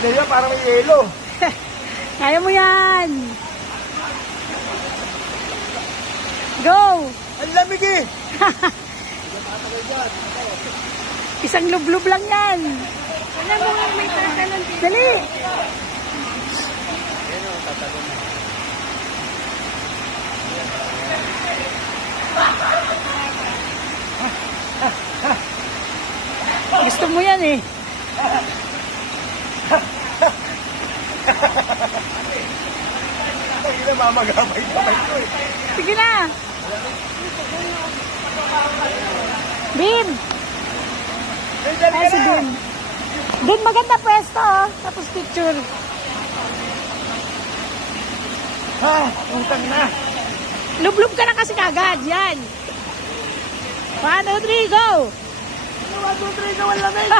Leo, parang may yelo. Kaya mo yan. Go! Ang lamig eh. Isang lublub lang yan. Alam mo nga may tatalon dito. Dali! Gusto mo yan eh. Hindi na mamagabay-gabay ko eh. Sige na. Bim! Nandiyan Ay, ka si na. Bim. Bim, maganda pwesto oh. Tapos picture. Ha, utang na. Lublub ka na kasi kagad. Yan. 1, 2, 3, go! 1, 2, 3, gawin lamig.